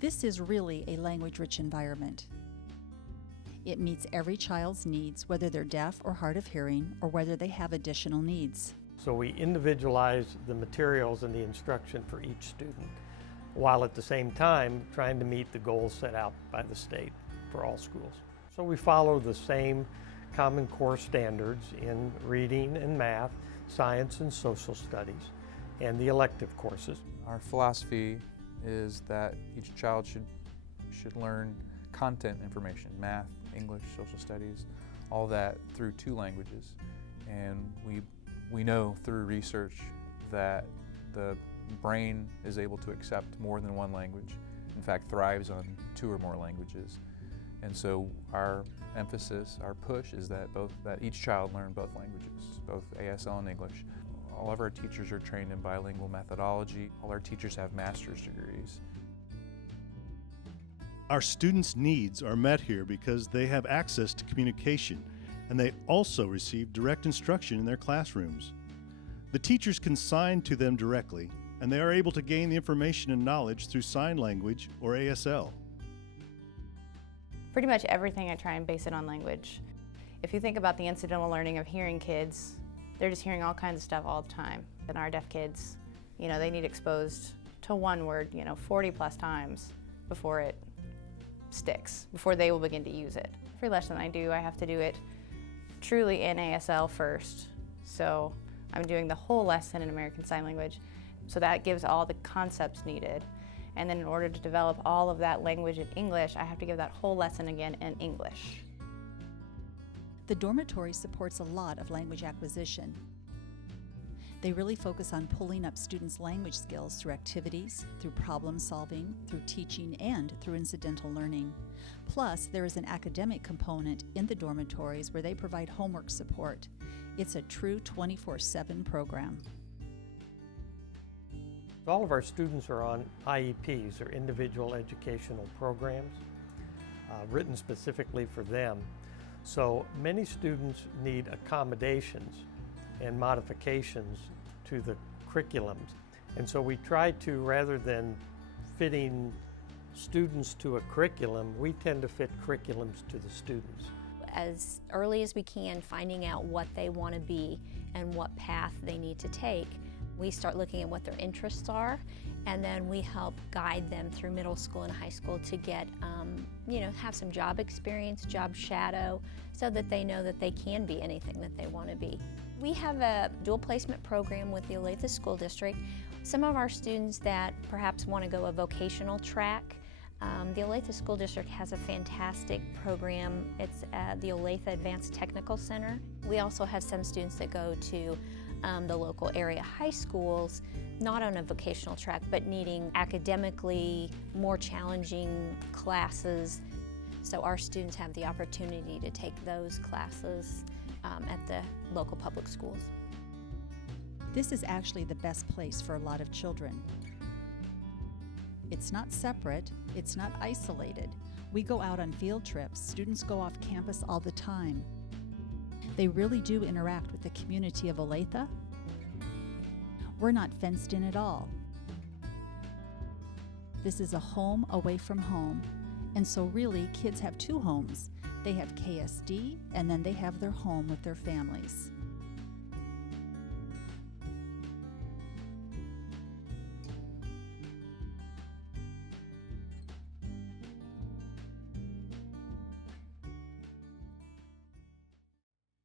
This is really a language-rich environment. It meets every child's needs, whether they're deaf or hard of hearing, or whether they have additional needs. So we individualize the materials and the instruction for each student, while at the same time trying to meet the goals set out by the state for all schools. So we follow the same Common Core standards in reading and math, science and social studies, and the elective courses. Our philosophy is that each child should learn content information, math, English, social studies, all that through 2 languages. And we know through research that the brain is able to accept more than 1 language, in fact thrives on 2 or more languages. And so our emphasis, our push is that each child learn both languages, both ASL and English. All of our teachers are trained in bilingual methodology. All our teachers have master's degrees. Our students' needs are met here because they have access to communication, and they also receive direct instruction in their classrooms. The teachers can sign to them directly, and they are able to gain the information and knowledge through sign language or ASL. Pretty much everything I try and base it on language. If you think about the incidental learning of hearing kids, they're just hearing all kinds of stuff all the time. And our deaf kids, they need exposed to one word, 40 plus times before it sticks, before they will begin to use it. Every lesson I do, I have to do it truly in ASL first. So I'm doing the whole lesson in American Sign Language. So that gives all the concepts needed. And then in order to develop all of that language in English, I have to give that whole lesson again in English. The dormitory supports a lot of language acquisition. They really focus on pulling up students' language skills through activities, through problem solving, through teaching, and through incidental learning. Plus, there is an academic component in the dormitories where they provide homework support. It's a true 24/7 program. All of our students are on IEPs, or individual educational programs, written specifically for them. So many students need accommodations and modifications to the curriculums. And so we try to, rather than fitting students to a curriculum, we tend to fit curriculums to the students. As early as we can, finding out what they want to be and what path they need to take. We start looking at what their interests are, and then we help guide them through middle school and high school to get, have some job experience, job shadow, so that they know that they can be anything that they want to be. We have a dual placement program with the Olathe School District. Some of our students that perhaps want to go a vocational track, the Olathe School District has a fantastic program. It's the Olathe Advanced Technical Center. We also have some students that go to the local area high schools, not on a vocational track, but needing academically more challenging classes. So our students have the opportunity to take those classes at the local public schools. This is actually the best place for a lot of children. It's not separate, it's not isolated. We go out on field trips, students go off campus all the time. They really do interact with the community of Olathe. We're not fenced in at all. This is a home away from home, and so really kids have 2 homes. They have KSD, and then they have their home with their families.